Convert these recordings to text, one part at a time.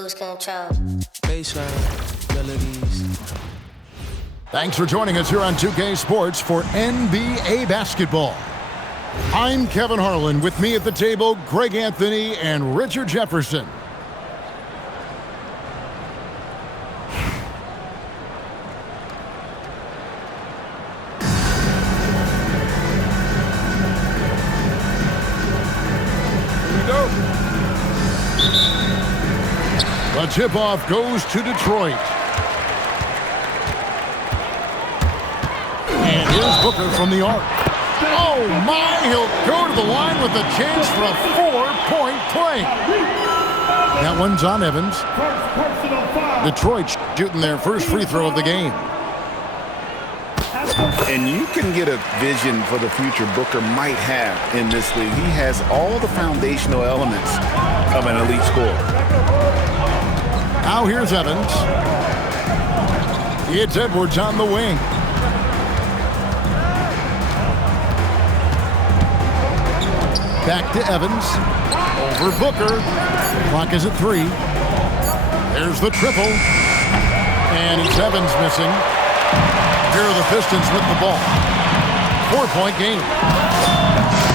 lose control. Baseline, melodies. Thanks for joining us here on 2K Sports for NBA basketball. I'm Kevin Harlan. With me at the table, Greg Anthony and Richard Jefferson. The tip-off goes to Detroit. And here's Booker from the arc. Oh my, he'll go to the line with a chance for a 4-point play. That one's on Evans. Detroit shooting their first free throw of the game. And you can get a vision for the future Booker might have in this league. He has all the foundational elements of an elite scorer. Now here's Evans. It's Edwards on the wing. Back to Evans. Over Booker. Clock is at 3. There's the triple. And it's Evans missing. Here are the Pistons with the ball. 4-point game.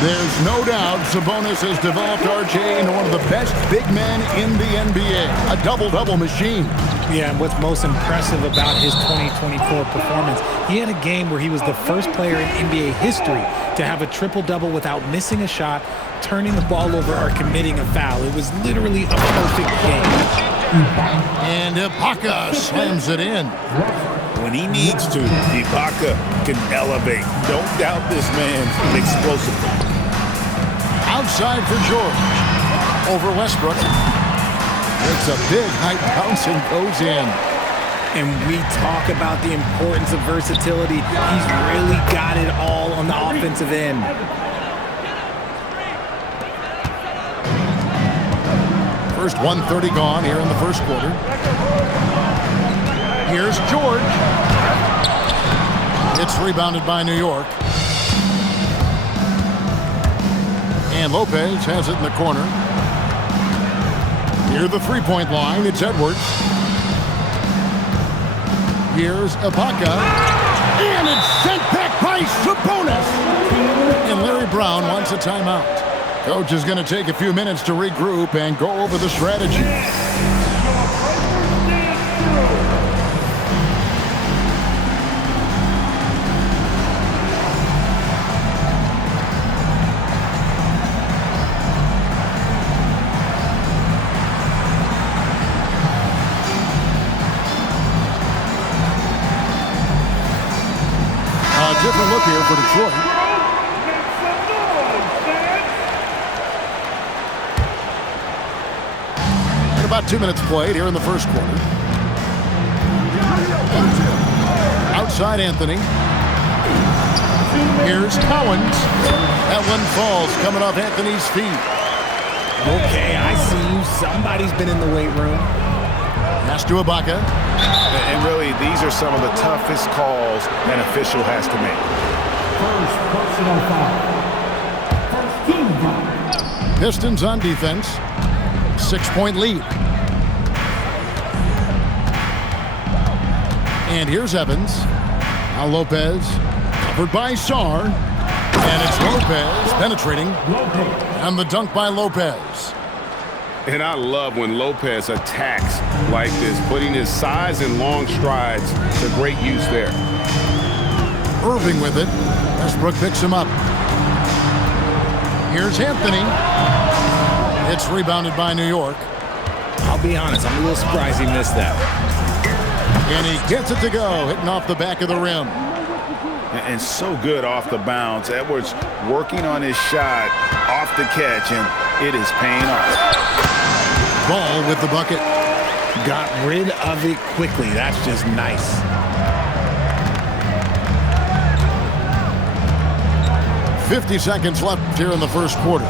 There's no doubt Sabonis has developed RJ into one of the best big men in the NBA. A double-double machine. Yeah, and what's most impressive about his 2024 performance, he had a game where he was the first player in NBA history to have a triple-double without missing a shot, turning the ball over, or committing a foul. It was literally a perfect game. And Ibaka slams it in. When he needs to, Ibaka can elevate. Don't doubt this man's explosive. Outside for George. Over Westbrook. It's a big height bounce and goes in. And we talk about the importance of versatility. He's really got it all on the offensive end. First 1:30 gone here in the first quarter. Here's George. It's rebounded by New York. And Lopez has it in the corner. Near the three-point line, it's Edwards. Here's Ibaka. And it's sent back by Sabonis. And Larry Brown wants a timeout. Coach is going to take a few minutes to regroup and go over the strategy. A different look here for Detroit. And about 2 minutes played here in the first quarter. Outside Anthony. Here's Collins. That one falls coming off Anthony's feet. Okay, I see you. Somebody's been in the weight room. Pass to Ibaka. And really, these are some of the toughest calls an official has to make. First personal foul. Pistons on defense. 6-point lead. And here's Evans. Now Lopez. Covered by Sarr. And it's Lopez penetrating. And the dunk by Lopez. And I love when Lopez attacks like this, putting his size and long strides to great use there. Irving with it. Westbrook picks him up. Here's Anthony. It's rebounded by New York. I'll be honest, I'm a little surprised he missed that. And he gets it to go, hitting off the back of the rim. And so good off the bounce. Edwards working on his shot off the catch, and it is paying off. Ball with the bucket. Got rid of it quickly. That's just nice. .50 seconds left here in the first quarter.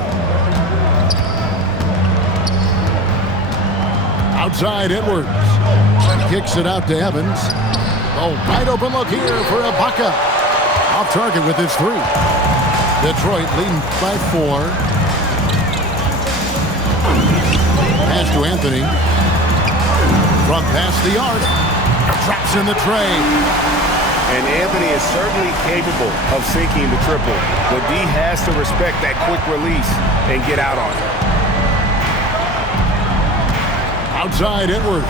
Outside Edwards. Kicks it out to Evans. Oh, wide open look here for Ibaka. Off target with his 3. Detroit leading by 4. Pass to Anthony. from past the arc. Drops in the tray. And Anthony is certainly capable of sinking the triple, but D has to respect that quick release and get out on it. Outside Edwards.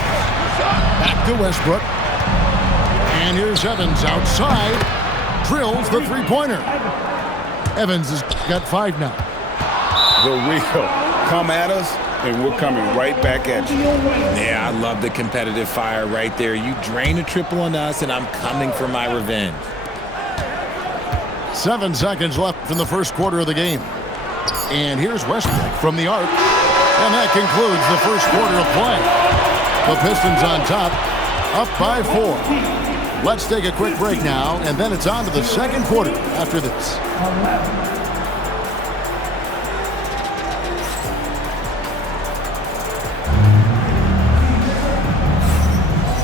Back to Westbrook. And here's Evans outside. Drills the three-pointer. Evans has got 5 now. The real come at us, and we're coming right back at you. Yeah, I love the competitive fire right there. You drain a triple on us, and I'm coming for my revenge. 7 seconds left in the first quarter of the game. And here's Westbrook from the arc. And that concludes the first quarter of play. The Pistons on top, up by 4. Let's take a quick break now, and then it's on to the second quarter after this.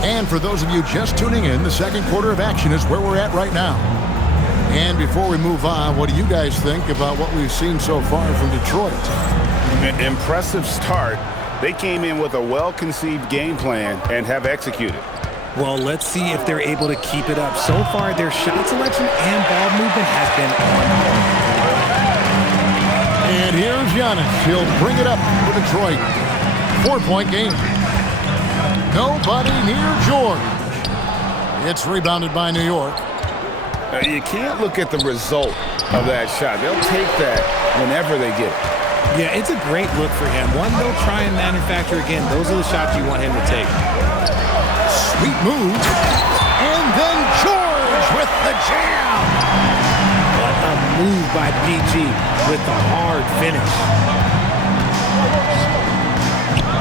And for those of you just tuning in, the second quarter of action is where we're at right now. And before we move on, what do you guys think about what we've seen so far from Detroit? An impressive start. They came in with a well-conceived game plan and have executed. Well, let's see if they're able to keep it up. So far, their shot selection and ball movement has been on point. And here's Giannis. He'll bring it up for Detroit. 4-point game. Nobody near George. It's rebounded by New York. You can't look at the result of that shot. They'll take that whenever they get it. Yeah, it's a great look for him. One they'll try and manufacture again. Those are the shots you want him to take. Sweet move. And then George with the jam. What a move by PG with the hard finish.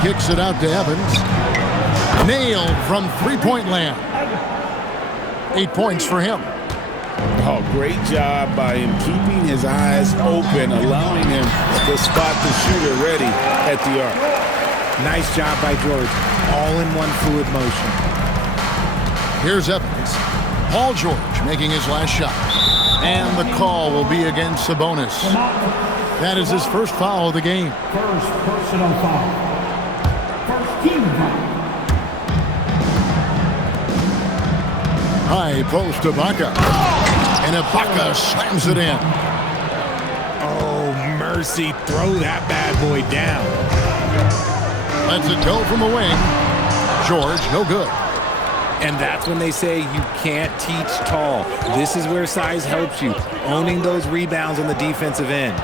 Kicks it out to Evans. Nailed from three-point land. 8 points for him. Oh, great job by him keeping his eyes open, allowing him to spot the shooter ready at the arc. Nice job by George. All in one fluid motion. Here's Evans. Paul George making his last shot. And the call will be against Sabonis. That is his first foul of the game. First personal foul. First team foul. High post Ibaka. And Ibaka slams it in. Oh, mercy. Throw that bad boy down. Lets it go from the wing. George, no good. And that's when they say you can't teach tall. This is where size helps you. Owning those rebounds on the defensive end.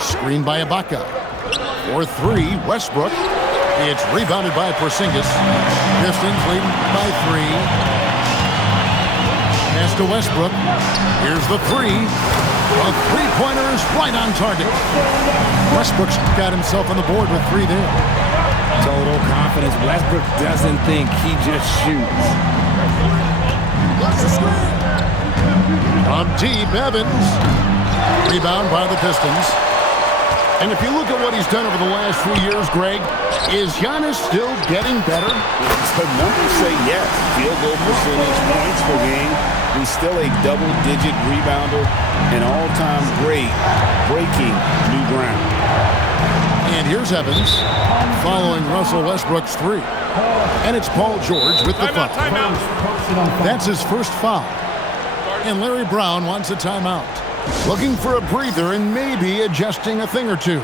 Screen by Ibaka. For 3, Westbrook. It's rebounded by Porzingis. Pistons leading by 3. Pass to Westbrook. Here's the 3. A three-pointer is right on target. Westbrook's got himself on the board with 3 there. Total confidence. Westbrook doesn't think, he just shoots. From deep, Evans. Rebound by the Pistons. And if you look at what he's done over the last few years, Greg, is Giannis still getting better? The numbers say yes. Field goal percentage, points per game. He's still a double-digit rebounder, an all-time great, breaking new ground. And here's Evans following Russell Westbrook's 3. And it's Paul George with the foul. That's his first foul. And Larry Brown wants a timeout. Looking for a breather and maybe adjusting a thing or two.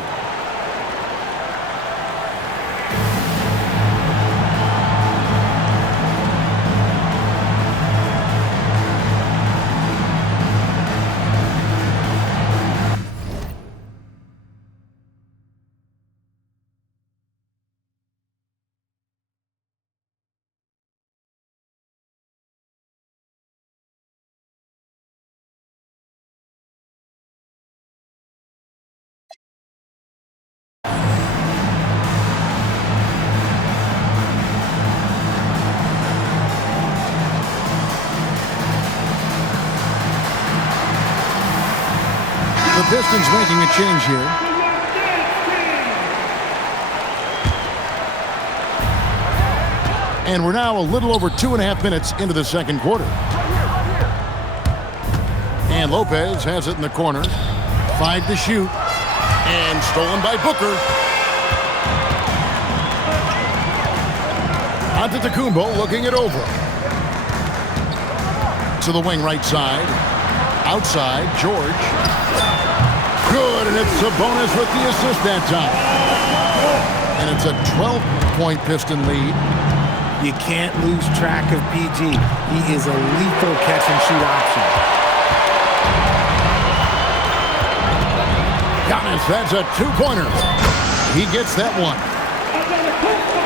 The Pistons making a change here. And we're now a little over 2.5 minutes into the second quarter. And Lopez has it in the corner. 5 to shoot. And stolen by Booker. Antetokounmpo looking it over. To the wing right side. Outside, George. Good, and it's Sabonis with the assist that time. And it's a 12-point Piston lead. You can't lose track of PG. He is a lethal catch-and-shoot option. Giannis, that's a two-pointer. He gets that one.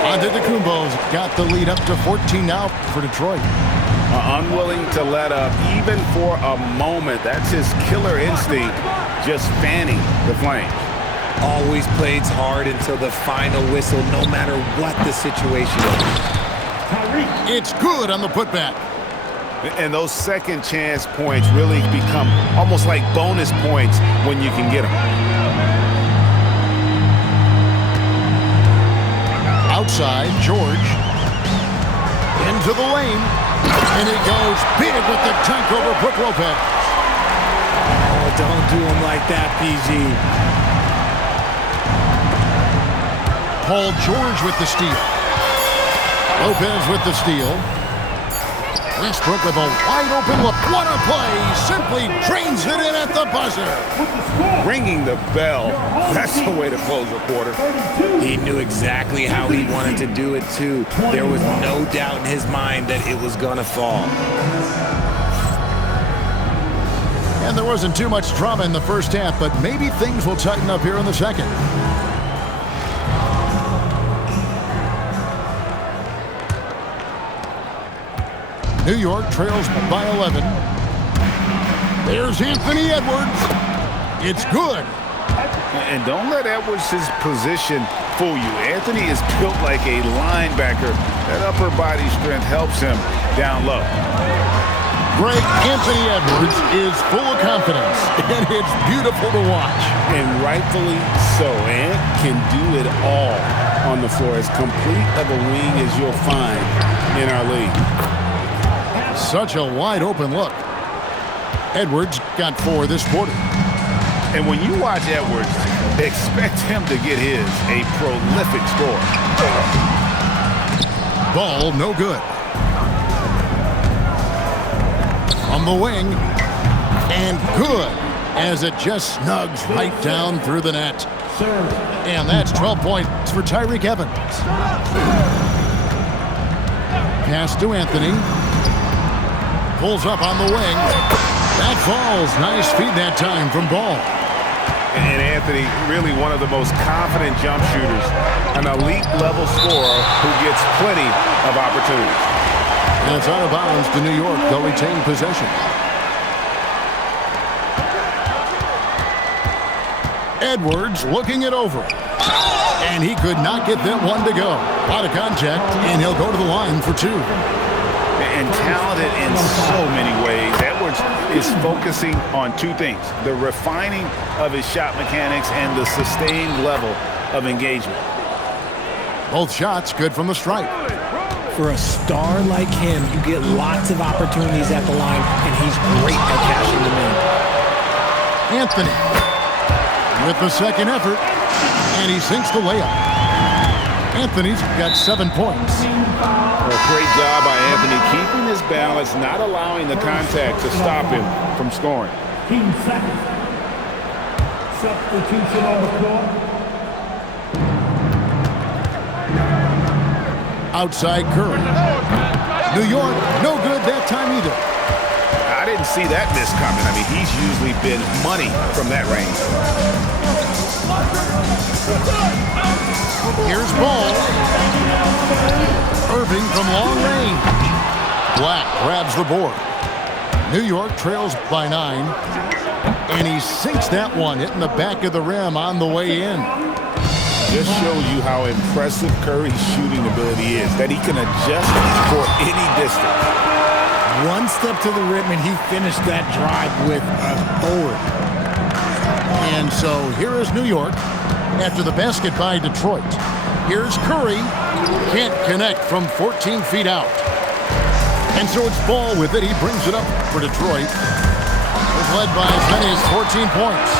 Antetokounmpo's got the lead up to 14 now for Detroit. Unwilling to let up even for a moment. That's his killer instinct, just fanning the flames. Always plays hard until the final whistle, no matter what the situation is. It's good on the putback. And those second chance points really become almost like bonus points when you can get them. Outside, George. Into the lane. And he goes big with the dunk over Brook Lopez. Oh, don't do him like that, PG. Paul George with the steal. Lopez with the steal. Westbrook with a wide-open look. What a play! Simply drains it in at the buzzer. Ringing the bell. That's the way to close a quarter. He knew exactly how he wanted to do it, too. There was no doubt in his mind that it was going to fall. And there wasn't too much drama in the first half, but maybe things will tighten up here in the second. New York trails by 11. There's Anthony Edwards. It's good. And don't let Edwards' position fool you. Anthony is built like a linebacker. That upper body strength helps him down low. Greg, Anthony Edwards is full of confidence, and it's beautiful to watch. And rightfully so. Ant can do it all on the floor. As complete of a wing as you'll find in our league. Such a wide-open look. Edwards got 4 this quarter. And when you watch Edwards, expect him to get his a prolific score. Ball no good. On the wing. And good. As it just snugs right down through the net. And that's 12 points for Tyreke Evans. Pass to Anthony. Pulls up on the wing. That falls. Nice feed that time from Ball. And Anthony, really one of the most confident jump shooters. An elite level scorer who gets plenty of opportunities. And it's out of bounds to New York. They'll retain possession. Edwards looking it over. And he could not get that one to go. Out of contact, and he'll go to the line for 2. And talented in so many ways. Edwards is focusing on 2 things. The refining of his shot mechanics and the sustained level of engagement. Both shots good from the stripe. For a star like him, you get lots of opportunities at the line, and he's great at cashing them in. Anthony with the second effort, and he sinks the layup. Anthony's got 7 points. A great job by Anthony keeping his balance, not allowing the contact to stop him from scoring. 15 seconds. Substitution on the floor. Outside Curry. New York, no good that time either. I didn't see that miss coming. I mean, he's usually been money from that range. Here's Ball. Irving from long range. Black grabs the board. New York trails by 9. And he sinks that one, hitting the back of the rim on the way in. Just shows you how impressive Curry's shooting ability is, that he can adjust for any distance. One step to the rim, and he finished that drive with authority. And so here is New York after the basket by Detroit. Here's Curry. Can't connect from 14 feet out. And so it's Ball with it. He brings it up for Detroit. It's led by as many as 14 points.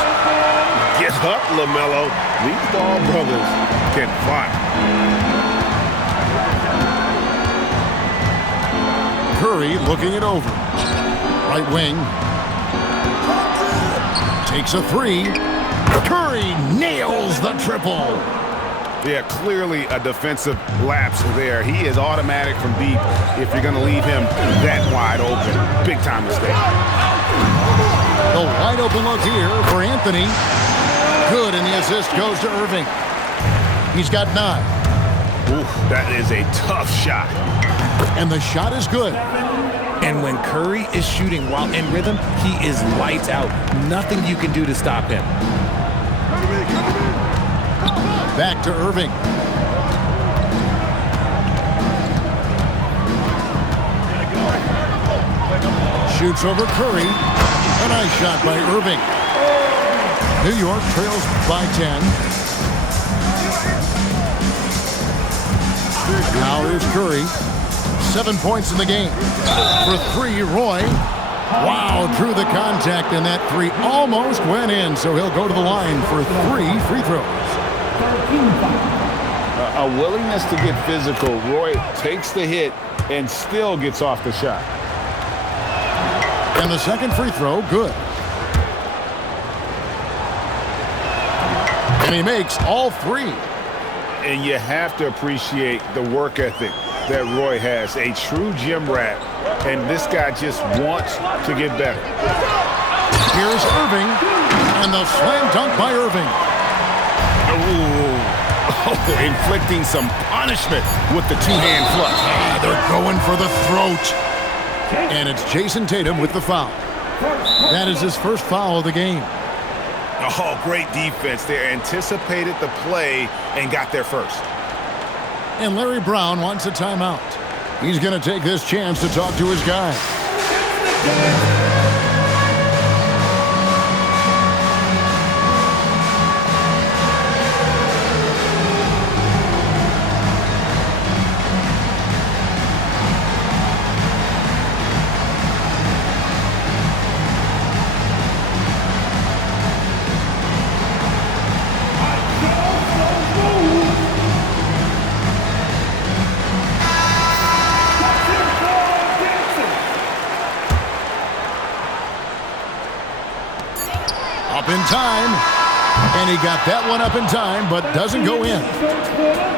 Get up, LaMelo. These Ball brothers can fly. Curry looking it over. Right wing. Takes a three. Curry nails the triple. Yeah, clearly a defensive lapse there. He is automatic from deep if you're going to leave him that wide open. Big time mistake. The wide open look here for Anthony. Good, and the assist goes to Irving. He's got 9. Ooh, that is a tough shot. And the shot is good. And when Curry is shooting while in rhythm, he is lights out. Nothing you can do to stop him. Back to Irving. Shoots over Curry. A nice shot by Irving. New York trails by 10. Now here's Curry. 7 points in the game. For 3, Roy. Wow, drew the contact, and that 3 almost went in, so he'll go to the line for 3 free throws. A willingness to get physical. Roy takes the hit and still gets off the shot. And the second free throw, good. And he makes all 3. And you have to appreciate the work ethic that Roy has. A true gym rat. And this guy just wants to get better. Here's Irving. And the slam dunk by Irving. Ooh. Oh, inflicting some punishment with the 2-hand flush. They're going for the throat. And it's Jason Tatum with the foul. That is his first foul of the game. Oh, great defense. They anticipated the play and got there first. And Larry Brown wants a timeout. He's going to take this chance to talk to his guy. Up in time. And he got that one up in time, but doesn't go in.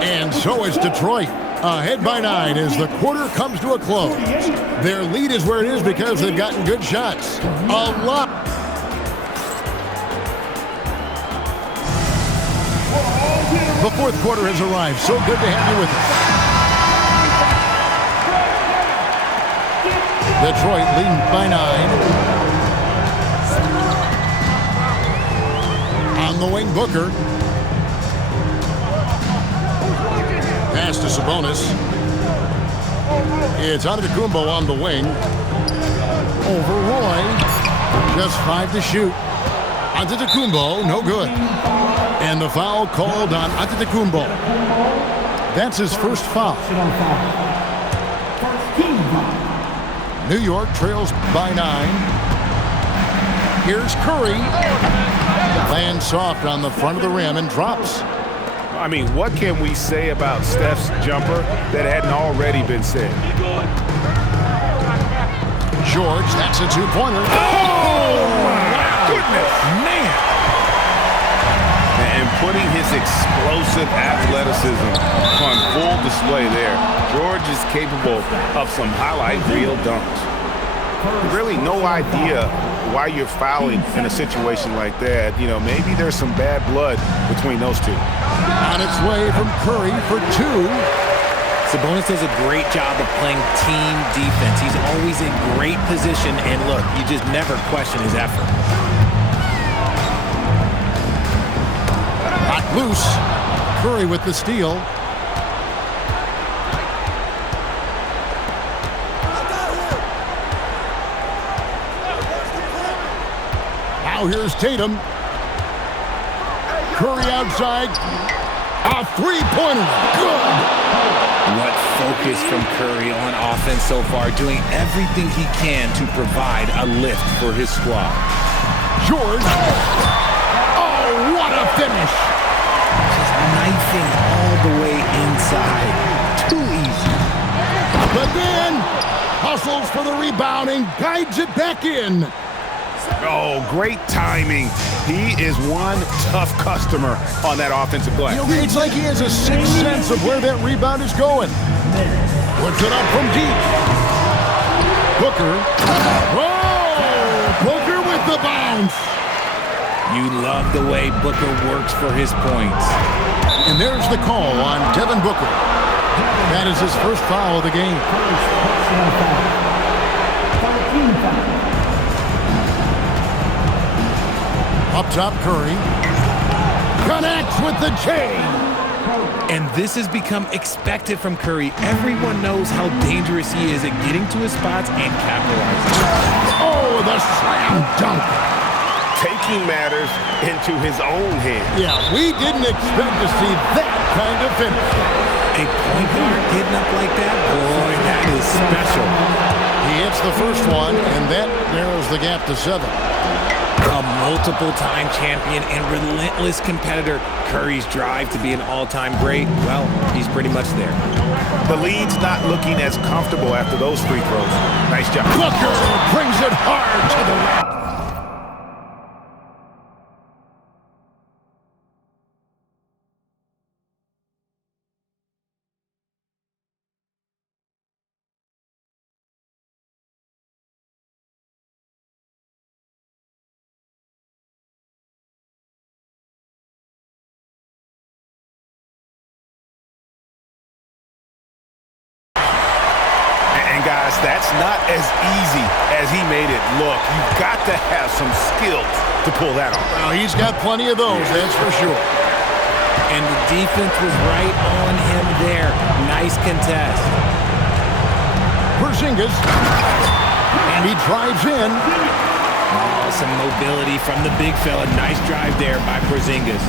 And so is Detroit. Ahead by 9 as the quarter comes to a close. Their lead is where it is because they've gotten good shots. A lot. The fourth quarter has arrived. So good to have you with us. Detroit leading by 9. On the wing, Booker. Pass to Sabonis. It's Antetokounmpo on the wing. Over Roy. Just 5 to shoot. Antetokounmpo, no good. And the foul called on Antetokounmpo. That's his first foul. New York trails by 9. Here's Curry. Lands soft on the front of the rim and drops. I mean, what can we say about Steph's jumper that hadn't already been said? George, that's a 2-pointer. Oh, my goodness. Man. And putting his explosive athleticism on full display there. George is capable of some highlight reel dunks. Really no idea why you're fouling in a situation like that. You know, maybe there's some bad blood between those two. On its way from Curry for 2. Sabonis does a great job of playing team defense. He's always in great position, and look, you just never question his effort. Hot loose. Curry with the steal. Now here's Tatum. Curry outside. A 3-pointer. Good. What focus from Curry on offense so far, doing everything he can to provide a lift for his squad. George. Oh, what a finish. Just knifing all the way inside. Too easy. again. Hustles for the rebound and guides it back in. Oh, great timing. He is one tough customer on that offensive glass. It's like he has a sixth sense of where that rebound is going. Puts it up from deep. Booker. Oh, Booker with the bounce. You love the way Booker works for his points. And there's the call on Devin Booker. That is his first foul of the game. Up top, Curry. Connects with the chain. And this has become expected from Curry. Everyone knows how dangerous he is at getting to his spots and capitalizing. Oh, the slam dunk. Taking matters into his own hands. Yeah, we didn't expect to see that kind of finish. A point guard getting up like that, boy, that is special. He hits the first one, and that narrows the gap to 7. A multiple-time champion and relentless competitor. Curry's drive to be an all-time great, well, he's pretty much there. The lead's not looking as comfortable after those free throws. Nice job. Booker brings it hard to the rim. Guys, that's not as easy as he made it look. You've got to have some skills to pull that off. Well, he's got plenty of those, that's for sure. And the defense was right on him there. Nice contest. Porzingis. And he drives in. Oh, some mobility from the big fella. Nice drive there by Porzingis.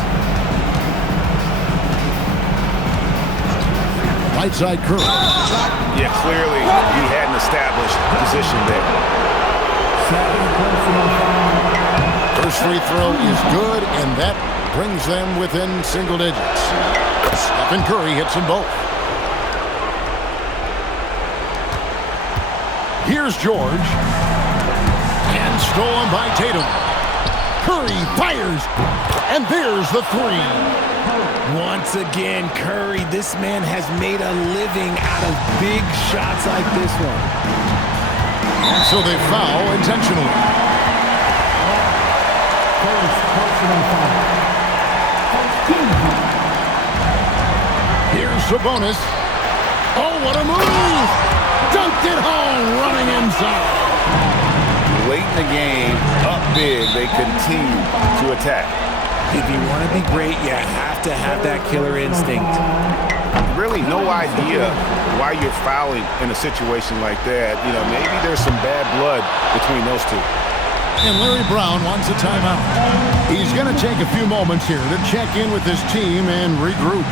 Right side Curry. Yeah, clearly he had an established position there. First free throw is good, and that brings them within single digits. Stephen Curry hits them both. Here's George. And stolen by Tatum. Curry fires, and there's the three. Once again, Curry, this man has made a living out of big shots like this one. And so they foul intentionally. Here's Sabonis. Oh, what a move! Dunked it home, running inside. Late in the game, up big, they continue to attack. If you want to be great, you have to have that killer instinct. Really no idea why you're fouling in a situation like that. You know, maybe there's some bad blood between those two. And Larry Brown wants a timeout. He's going to take a few moments here to check in with his team and regroup.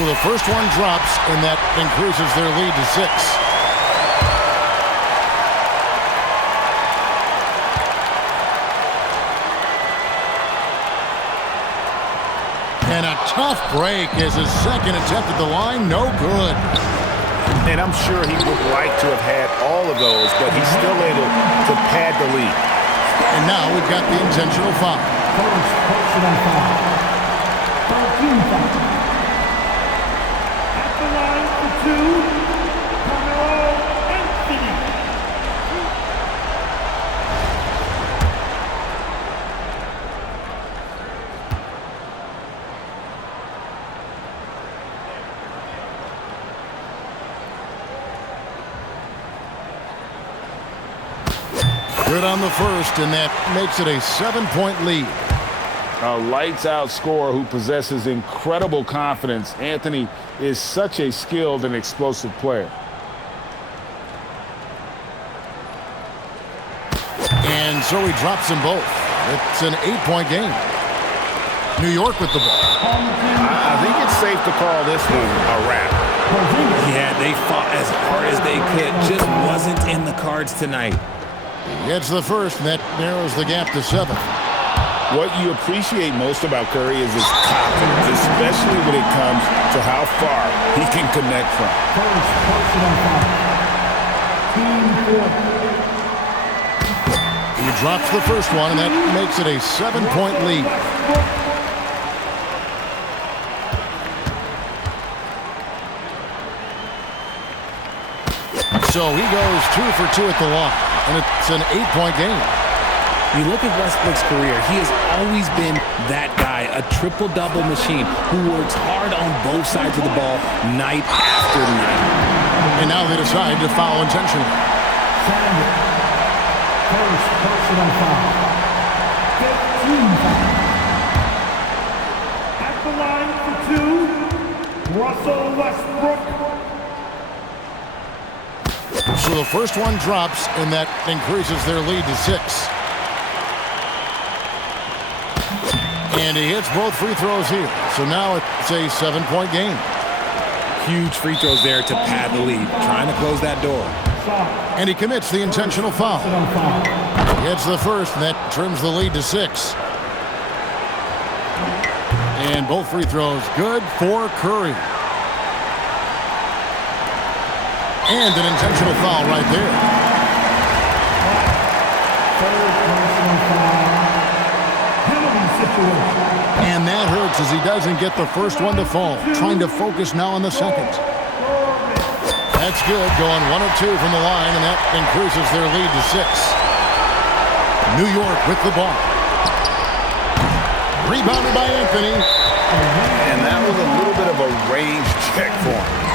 So the first one drops, and that increases their lead to 6. And a tough break as his second attempt at the line, no good. And I'm sure he would like to have had all of those, but he's still able to pad the lead. And now we've got the intentional foul. First personal foul. 13 foul. At the line for 2, Carmelo Anthony. Good on the first, and that makes it a 7-point lead. A lights-out scorer who possesses incredible confidence. Anthony is such a skilled and explosive player. And so he drops them both. It's an 8-point game. New York with the ball. I think it's safe to call this one a wrap. Yeah, they fought as hard as they could. Just wasn't in the cards tonight. He gets the first, and that narrows the gap to 7. What you appreciate most about Curry is his confidence, especially when it comes to how far he can connect from. First personal foul. Team 4. He drops the first one, and that makes it a 7-point lead. So he goes 2 for 2 at the line, and it's an 8-point game. You look at Westbrook's career, he has always been that guy, a triple-double machine who works hard on both sides of the ball night after night. And now they decide to foul intentionally. Samuel. First personal foul. 15 foul. At the line for 2, Russell Westbrook. So the first one drops, and that increases their lead to 6. And he hits both free throws here. So now it's a 7-point game. Huge free throws there to pad the lead, trying to close that door. And he commits the intentional foul. Personal foul. He hits the first, and that trims the lead to 6. And both free throws good for Curry. And an intentional foul right there. Third personal foul. Penalty situation. And that hurts as he doesn't get the first one to fall. Trying to focus now on the second. That's good, going 1 of 2 from the line, and that increases their lead to 6. New York with the ball. Rebounded by Anthony. And that was a little bit of a range check for him.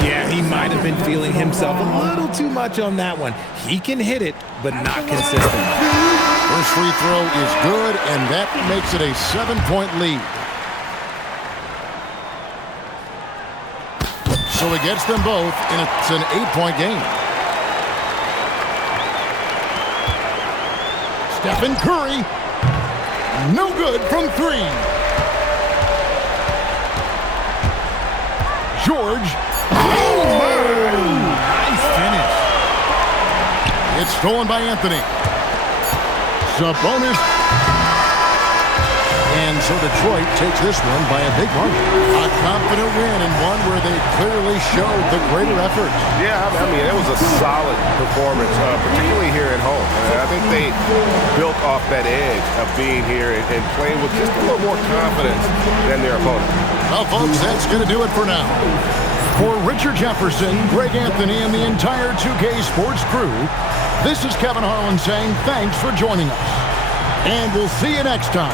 Yeah, he might have been feeling himself a little too much on that one. He can hit it, but not consistent. First free throw is good, and that makes it a 7-point lead. So he gets them both, and it's an 8-point game. Stephen Curry. No good from 3. George. Nice finish. It's stolen by Anthony. Sabonis. And so Detroit takes this one by a big margin. A confident win, and one where they clearly showed the greater effort. Yeah, I mean, it was a solid performance, particularly here at home. And I think they built off that edge of being here and playing with just a little more confidence than their opponent. Well, folks, that's going to do it for now. For Richard Jefferson, Greg Anthony, and the entire 2K Sports crew, this is Kevin Harlan saying thanks for joining us. And we'll see you next time